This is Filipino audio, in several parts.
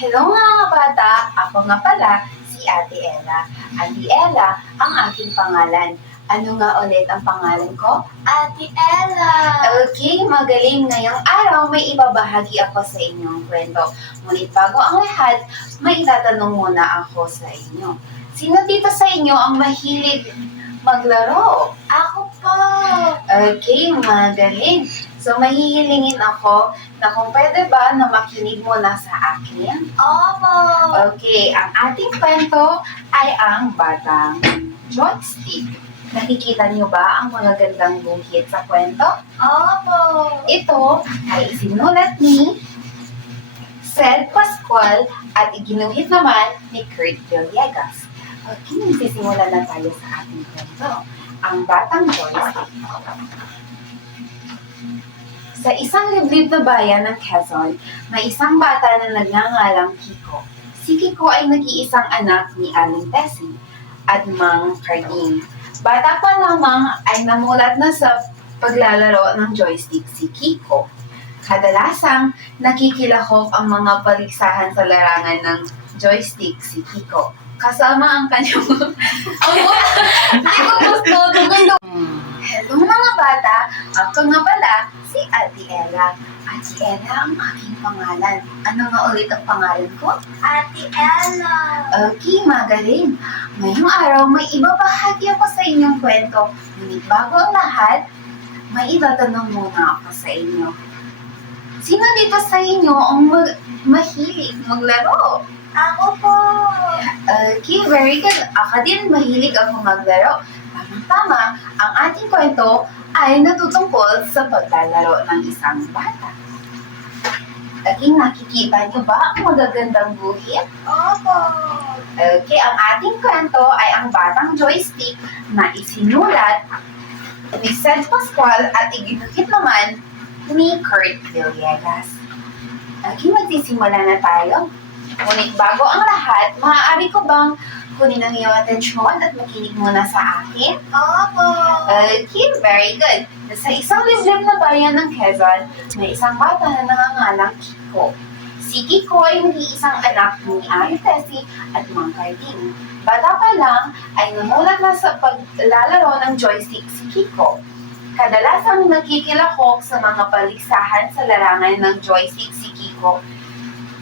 Hello mga bata! Ako nga pala, si Ate Ella. Ate Ella ang aking pangalan. Ano nga ulit ang pangalan ko? Ate Ella! Okay, magaling. Ngayong araw may ibabahagi ako sa inyong kwento. Ngunit bago ang lahat, may itatanong muna ako sa inyo. Sino dito sa inyo ang mahilig maglaro? Ako po! Okay, magaling. So, mahihilingin ako na kung pwede ba na makinig muna sa akin. Opo! Okay, ang ating kwento ay ang batang joystick. Nakikita niyo ba ang mga gandang guhit sa kwento? Opo! Ito ay isinulat ni Sed Pascual at iginuhit naman ni Kurt Villegas. Okay, nagsisimula na tayo sa ating kwento. Ang batang joystick. Sa isang liblib na bayan ng Quezon, may isang bata na nagngangalang Kiko. Si Kiko ay nag-iisang anak ni Aling Tessie at Mang Carding. Bata pa lamang ay namulat na sa paglalaro ng joystick si Kiko. Kadalasang nakikilahok ang mga paligsahan sa larangan ng joystick si Kiko. Kasama ang kanyang... Hindi ko gusto! Gaganda! Hello mga bata! Ako nga pala, si Ate Ella. Ate Ella ang aking pangalan. Ano nga ulit ang pangalan ko? Ate Ella! Okay, magaling. Ngayong araw, may ibabahagi ako sa inyong kwento. Ngunit bago ang lahat, may itatanong muna ako sa inyo. Sino dito sa inyo ang mahilig maglaro? Ako po! Okay, very good. Ako din, mahilig ako maglaro. Tama, ang ating kwento ay natutungkol sa paglalaro ng isang bata. Naging nakikita niyo ba ang magagandang guhit? Opo! Okay, ang ating kwento ay ang batang joystick na isinulat ni Sed Pascual at iginuhit naman ni Kurt Villegas. Okay, magsisimula na tayo. Ngunit bago ang lahat, maaari ko bang kunin ang iyong atensyon at makinig muna sa akin? Opo! Okay, very good. Sa isang liblib na bayan ng Quezon, may isang bata na nangangalang Kiko. Si Kiko ay nag-iisang anak ni Aling Tessie at Mang Carding. Bata pa lang ay namulat na sa paglalaro ng joystick si Kiko. Kadalasang nakikilahok sa mga paligsahan sa larangan ng joystick si Kiko.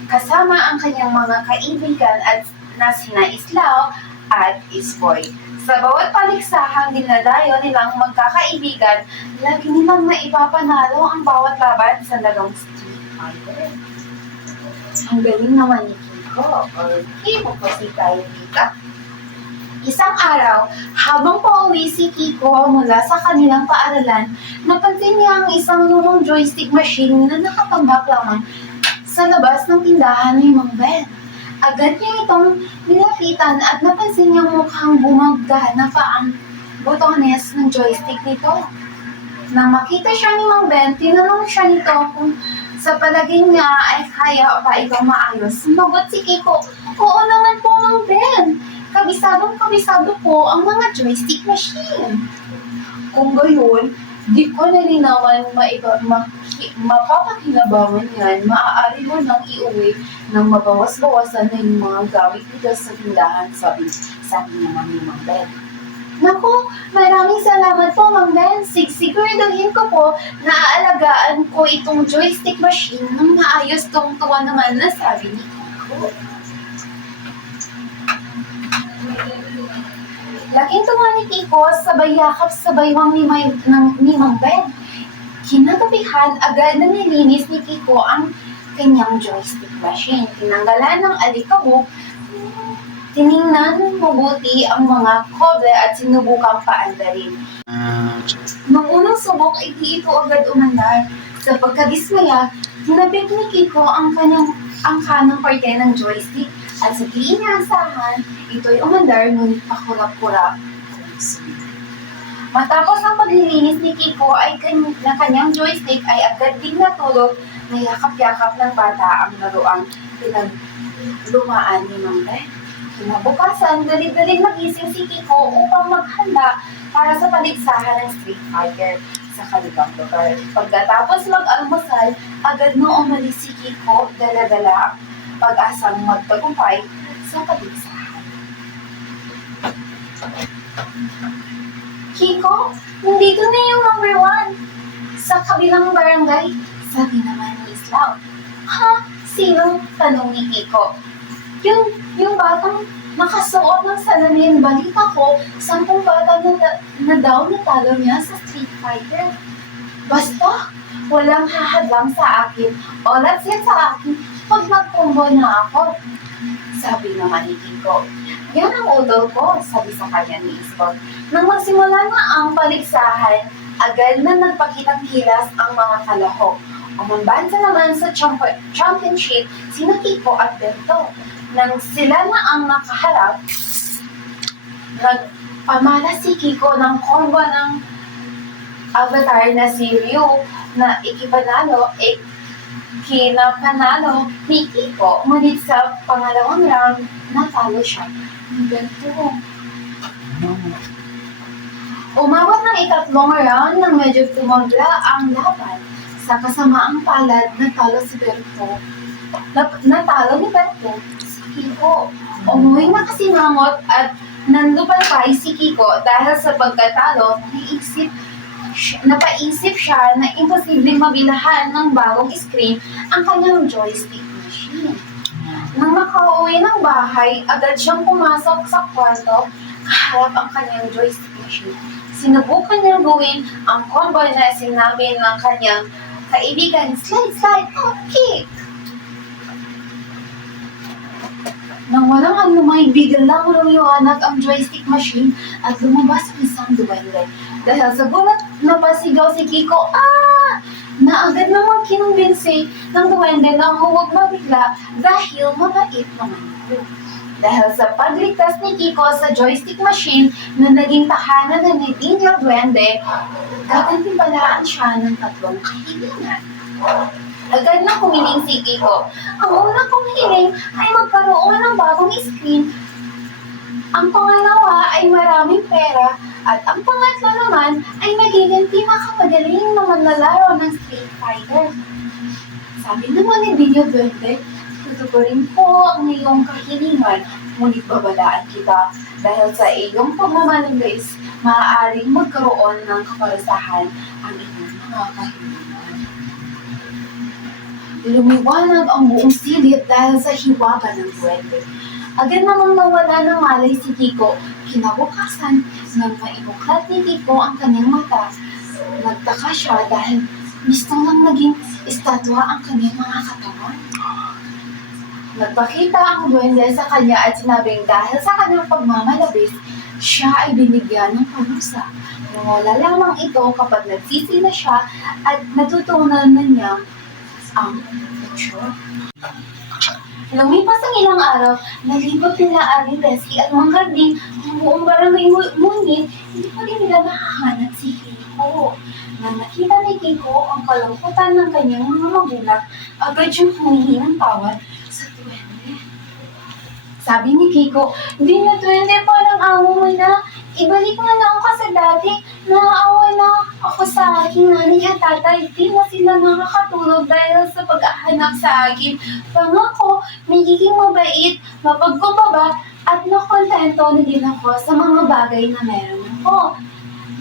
Kasama ang kanyang mga kaibigan at na sina Islao at Isboy. Sa bawat paliksahang dinadayo nilang magkakaibigan, lagi nilang naipapanalo ang bawat laban sa larong Street Fighter. Ang galing naman ni Kiko. Okay, magpasi tayo dito. Isang araw, habang pauwi si Kiko mula sa kanilang paaralan, napansin niya ang isang lumang joystick machine na nakatambak lamang sa labas ng tindahan ni Mang Ben. Agad niya itong nilapitan at napansin niyang mukhang bumagana pa ang botones ng joystick nito. Nang makita siya ni Mang Ben, tinanong siya nito kung sa palagay niya ay kaya pa itong maayos. Sumagot si Kiko, "Oo naman po, Mang Ben. Kabisado po ang mga joystick machine." Kung gayon, di ko na rin naman mapapakinabangan yan, maaari mo nang iuwi nang mabawas-bawasan na yung mga gamit nito sa tindahan, sabi naman ni Mang Ben. Naku, maraming salamat po, Mang Ben. Siguraduhin ko po na aalagaan ko itong joystick machine nang maayos, tuwa naman na sabi ni Kiko. Laking tuwa ni Kiko, sabay yakap sa baywang ni Mang Ben. Kinagabihan, agad na nilinis ni Kiko ang kanyang joystick machine. Tinanggalan ng alikabok, tiningnan mabuti ang mga koble at sinubukang paandarin. Nung unang subok ay di ito agad umandar. Sa pagkadismaya, tinabik ni Kiko ang kanang parte ng joystick at sa di inaasahan, ito'y umandar ngunit pakurap-kurap. Matapos ang paglilinis ni Kiko ay na kanyang joystick ay agad ding natulog na yakap-yakap ng bata ang laruang pinaglumaan ni Mang Ben. Kinabukasan, dali-daling magising si Kiko upang maghanda para sa paligsahan ng Street Fighter. sa kanilang lugar. Pagkatapos mag-almusal, agad na umalis si Kiko, dala-dala ang pag-asang magtagumpay sa kaligsahan. Kiko, nandito na yung number 1 sa kabilang barangay, sabi naman ni Islam. Ha? Sino? Tanong ni Kiko. Yung batang nakasuot ng salamin, balita ko, 10 bata na daw natalo niya sa Street Fighter. Basta, walang hahadlang sa akin o latsin sa akin pag nagtumbo na ako. Sabi naman ni Kiko. Yan ang udol ko, sabi sa kanya ni Isbon. Nang magsimula na ang paligsahan, agad na nagpakitang kilas ang mga kalahok. Umambansa naman sa championship sina Kiko at Bento. Nang sila na ang nakaharap, nagpamala si Kiko ng combo ng avatar na si Ryu na kinapanalo ni Kiko. Ngunit sa pangalawang round, natalo siya ni Bento. Umabot ng ikatlong round nang medyo tumagla ang laban. Sa kasamaang palad, natalo si Bento. Natalo ni Bento si Kiko. Umuwi na kasimangot at nandupalpay si Kiko dahil sa pagkatalo, napaisip siya na imposibleng mabilahan ng bagong screen ang kanyang joystick machine. Nang makauwi ng bahay, agad siyang pumasok sa kwarto, kaharap ang kanyang joystick machine. Sinubukan niyang gawin ang combo na sinabi ng kanyang kaibigan, slide, kick! Nang walang anumay, biglang lumiwanag ang joystick machine at lumabas ang isang duwende. Dahil sa gulat, napasigaw si Kiko, na agad namang kinumbinsi ng duwende na huwag mabigla dahil mabait naman ito. Dahil sa pagligtas ni Kiko sa joystick machine na naging tahanan ng Ninja Duwende, gagantimpalaan siya ng 3 kaibigan. Agad na humiling si Kiko. Ang una kong hiling ay magkaroon ng bagong screen. Ang pangalawa ay maraming pera. At ang pangatlo naman ay magiging pinakamagaling na manlalaro ng Street Fighter. Sabi naman ni Ninja Duwende, tutugurin ko ang iyong kahilingan, ngunit babalaan kita dahil sa iyong pagmamaligais, maaaring magkaroon ng kaparusahan ang iyong mga kahilingan. Lumiwanag ang buong silid dahil sa hiwaga ng duwende. Agad namang nawala ng malay si Kiko. Kinabukasan, nang maibuklat ni Kiko ang kanyang mata, nagtaka siya dahil mismo lang naging estatwa ang kanyang mga katawan. Nagpakita ang duwende sa kanya at sinabing dahil sa kanyang pagmamalabis, siya ay binigyan ng parusa. Nawala lamang ito kapag nagsisi na siya at natutunan na niya ang leksyon. Lumipas ang ilang araw, nalibot nila Aling Tessie at Mang Karding ang buong barangay, ngunit hindi pa rin nila nahahanap si Kiko. Nang nakita ni Kiko ang kalungkutan ng kanyang mga magulang, agad siyang humingi ng tawad sa duwende. Sabi ni Kiko, "Di na duwende, parang amo mo na. Ibalik mo na ako sa dati. Naaawa na ako sa aking nanay at tatay. Di na sila nakakatulog dahil sa paghahanap sa akin. Pangako, magiging mabait, mapagkumbaba, at makontento na din ako sa mga bagay na meron ako."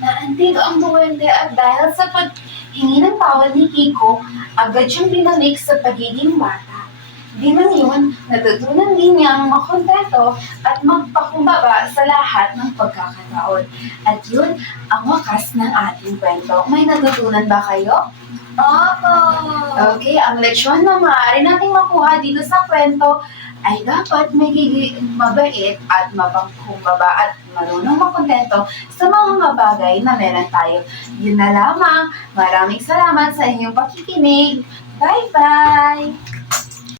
Naantig ang duwende at dahil sa paghingi ng tawad ni Kiko, agad siyang binalik sa pagiging bata. Di man yun, natutunan din niyang makontento at magpakumbaba sa lahat ng pagkakataon. At yun ang wakas ng ating kwento. May natutunan ba kayo? Opo. Okay, ang leksyon na maaari nating makuha dito sa kwento ay dapat magiging mabait at mapagkumbaba at marunong makontento sa mga bagay na meron tayo. Yun na lamang. Maraming salamat sa inyong pakikinig. Bye-bye!